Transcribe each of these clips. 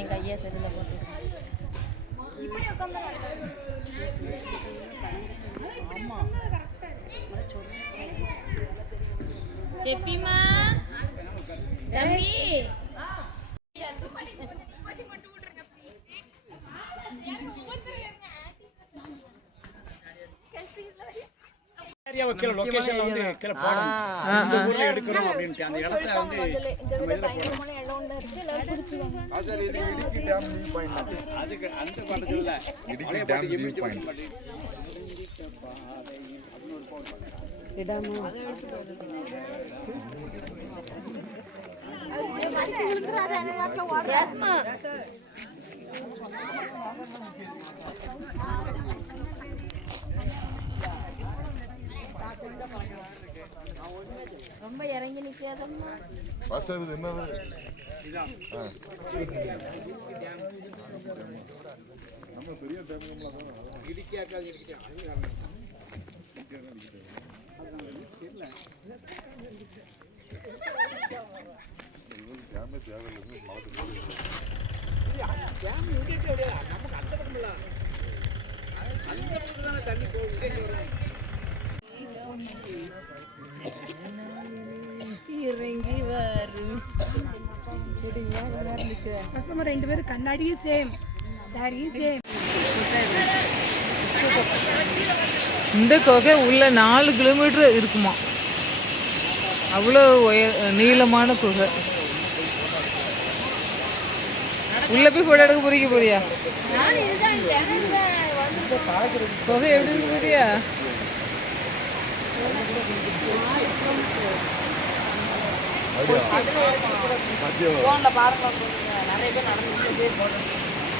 என் கையை செல்லில் போட்டு ஆமாம் செப்பிமா தம்பி லொகேஷன்ல வந்து கீழ போறோம் இந்த ஊர்ல எடுக்கறோம் அப்படினு அந்த இடத்துல வந்து இந்த விட பயங்கரமான இடம்ல இருக்கு எல்லாரும் குடிச்சுவாங்க அது இது இடுக்கி டேம் வியூ பாயிண்ட் அதுக்கு அந்த பாட்டு இல்ல இடுக்கி டேம் வியூ பாயிண்ட் இடாமா அது மரிக்கு விழுந்துறாத அனவாக்க ஓடு யாஸ்மா ரொம்ப இறங்கி நிக்காதம்மா பாஸ்டர் இது என்னது இதான் நம்ம பெரிய டேம் நம்மள இடிக்கியாக்காது இடிக்கியா அது காரணம் இல்ல டேமே தேவையில்லை மாத்து டேம் இடிக்கிட்டே நமக்கு அந்த பக்கம்ல அந்த பக்கத்துல தண்ணி போகுது இறங்கி வரும் கஸ்டமர் ரெண்டு பேரும் கண்ணாடியும் சேம் சாரியும் சேம். இந்த குகை உள்ள 4 கிலோமீட்டர் இருக்குமா, அவ்வளோ நீளமான குகை. உள்ள போய் போட்டோ எடுக்க போறியா? குகை எப்படி இருக்கு போறியா? நிறைய பேர் நடந்து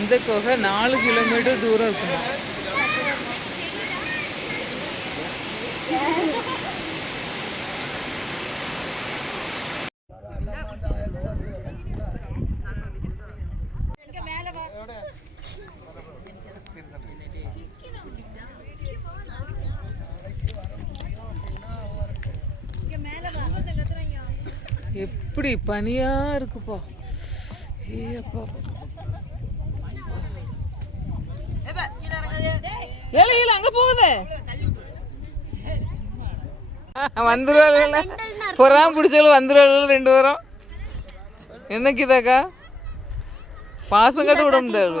இந்த குகை 4 கிலோமீட்டர் தூரம் இருக்குமா. எப்படி பனியா இருக்குப்பா. ஏப்பா ஏல அங்க போகுது வந்துருவாள். பொறாம பிடிச்சாலும் வந்துருவாள் 2 வாரம். என்னக்குதாக்கா பாசம் கட்டு விட முடியாது.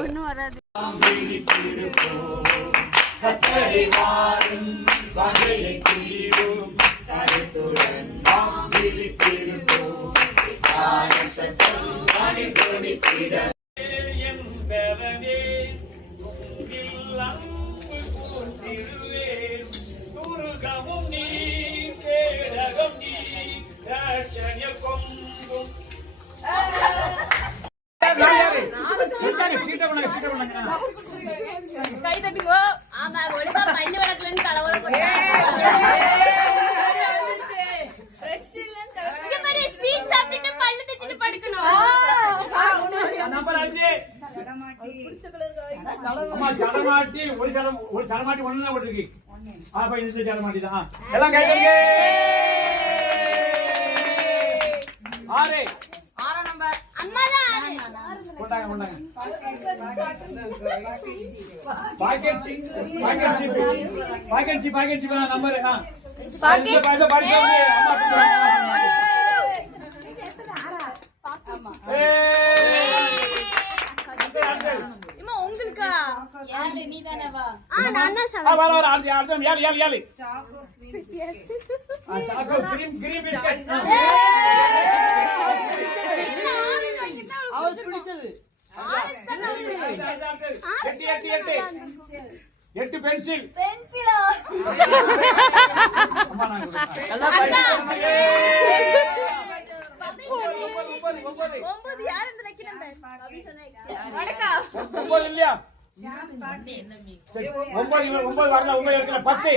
கை தட்டுங்கோ. ஆமா ஒளிபா பள்ளி வளர்க்கலன்னு கலவர ஸ்வீட் சாப்பிட்டு பல்லு தேய்ச்சிட்டு படுக்கணும். உங்களுக்கா யாரு நீ தானேவா? நான் தான் சாப்பிட்டேன். வர வர ஆளு ஆளு யாரு யாரு யாரு சாக்கோ கிரீம் கிரீம் பிஸ்கட் அவர் பிடிச்சது 8 பென்சில் பென்சிலா அம்மா நான் ஒன்பது யார் இந்த நக்கினம் அப்படி சொன்னீங்க வணக்கம் 9 இல்லையா சரி, 9 வரல, 9 எடுக்கல, 10.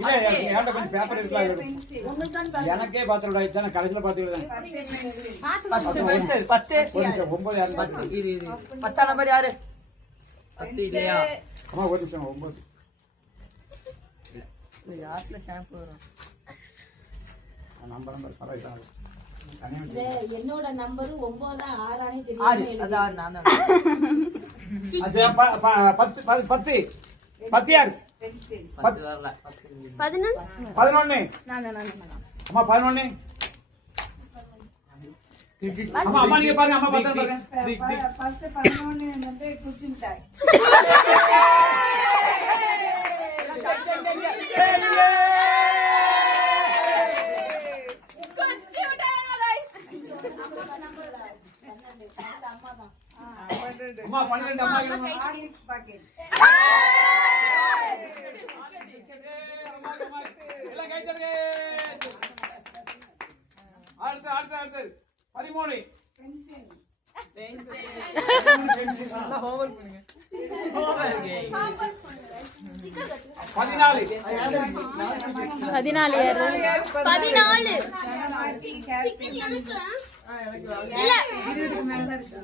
இல்ல, என்கிட்ட கொஞ்சம் பேப்பர் இருக்குல்ல, அது எடுத்து. எனக்கே பாத்திரம் ஆயிடுச்சு, நான் கடைசியில பாத்துக்கிறேன். 9 யாரு? 10 நம்பர் யாரு? 10 இல்லையா? அம்மா ஒரு நிமிஷம், 9. யார்ல ஷாம்பு வரும்? நம்பர் பரவாயில்ல. என்னோட நம்பரு 9 6 6 அதான் நான் தான். 10 யாரு? 10 வரல. 11. அம்மா 11. அம்மா நீங்க பாருங்க, அம்மா பாருங்க. ஃபர்ஸ்ட் 11 வந்து குச்சிமிட்டாய். அம்மா 12 அம்மா ஆர்லிக்ஸ் பாக்கெட். எல்லாம் கை தட்டுங்க. அடுத்து 13. பென்சில். நல்லா ஹோம்வொர்க் பண்ணுங்க. 14. 14 இல்ல 20 மேல இருக்கு.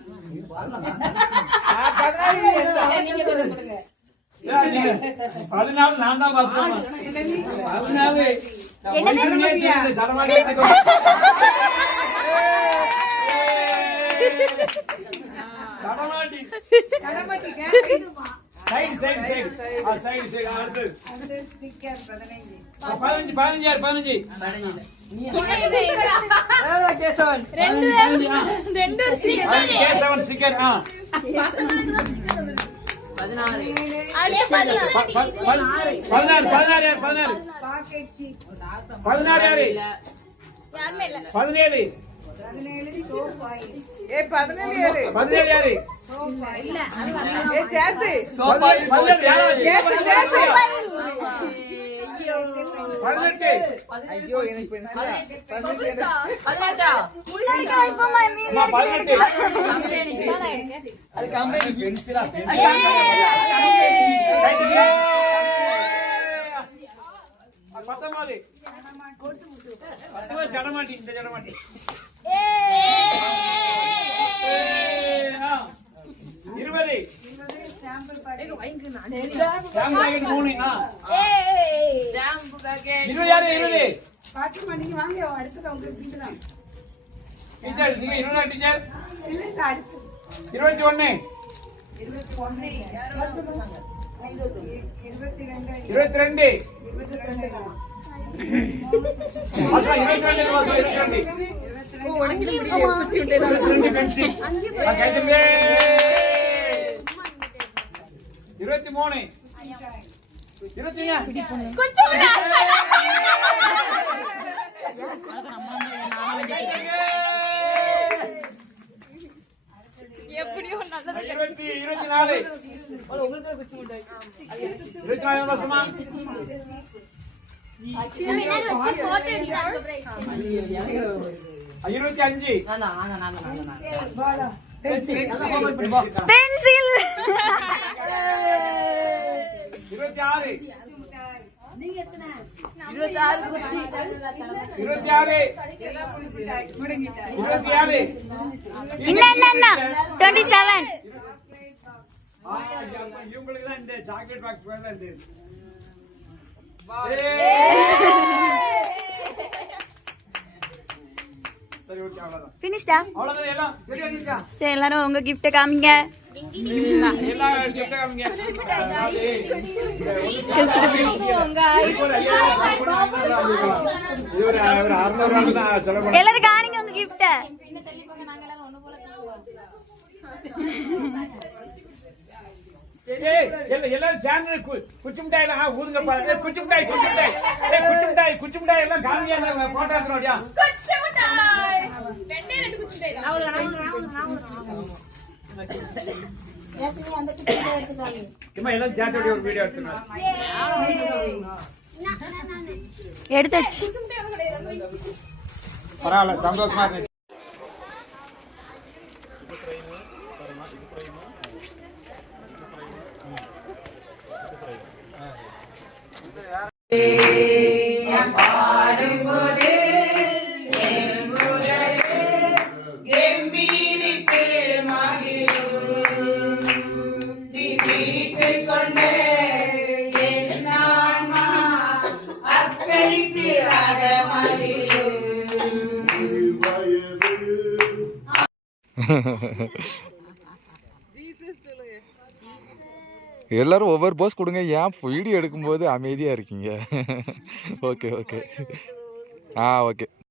14 நான் தான் பார்த்தேன். 14 சைடு அடுத்து ஸ்டிக்கர் 15. 15. வேற கேசவன். ரெண்டு கேசவன் ஸ்டிக்கர். 16 16 packet cheap. 16 யாரு? யாருமே இல்ல 17 சோப் ஆயில். 17 யாரு? Soap oil. இல்ல சோப் ஆயில். 18 யாரு? 18. ஐயோ எனக்கு பென்சிலா? 18 அது கம்பெனி பென்சிலா? ஜடமாட்டி. இந்த ஜடமாட்டி 20. Sample packet. 3. 20 யாரு? 20 பாட்டிமா நீங்க வாங்க அடுத்து உங்களுக்கு பிடிக்கலாம். டீச்சர் நீங்க 20 டீச்சர். இல்ல அடுத்து 21. 21. 22. 22. 22. அதான் 22. 22 பென்சில். கைத்தங்க. 23. எப்படியோ நல்லது 24. உங்களுக்கு குச்சி மிட்டாய். 24 வருஷமா? 25. நான் பாலா. பென்சில். நல்லா ஹோம்வொர்க் பண்ணி போ. 26. நீங்க எத்தனை? 26 குச்சி. 26. 27. என்ன 27 இவங்களுக்கு தான் இந்த சாக்லேட் பாக்ஸ் வேலை இருக்கு. சரி ஓகே அவ்வளவுதான். ஃபினிஷ்டா அவ்வளவுதான் எல்லாம் சரியா இருந்துச்சா? சரி எல்லாரும் உங்க gift காமிங்க. எல்லாம் கிஃப்ட் காமிங்க. இது ஒரு 600 தான் செலவு. எல்லாரும் காணிங்க உங்க gift. எல்லாரும் சேர்ந்து குச்சி மிட்டாய் ஊதுங்க பாருங்க. குச்சி மிட்டாய் எல்லாம் காமியா போட்டோ எடுத்துறோம். எல்லாம் சேர்த்து ஒரு வீடியோ எடுத்தாச்சு. பரவாயில்ல சந்தோஷமா இருக்கு. எல்லாரும் ஒவ்வொரு போஸ் கொடுங்க. ஏன் வீடியோ எடுக்கும்போது அமைதியாக இருக்கீங்க? Okay okay. ஓகே.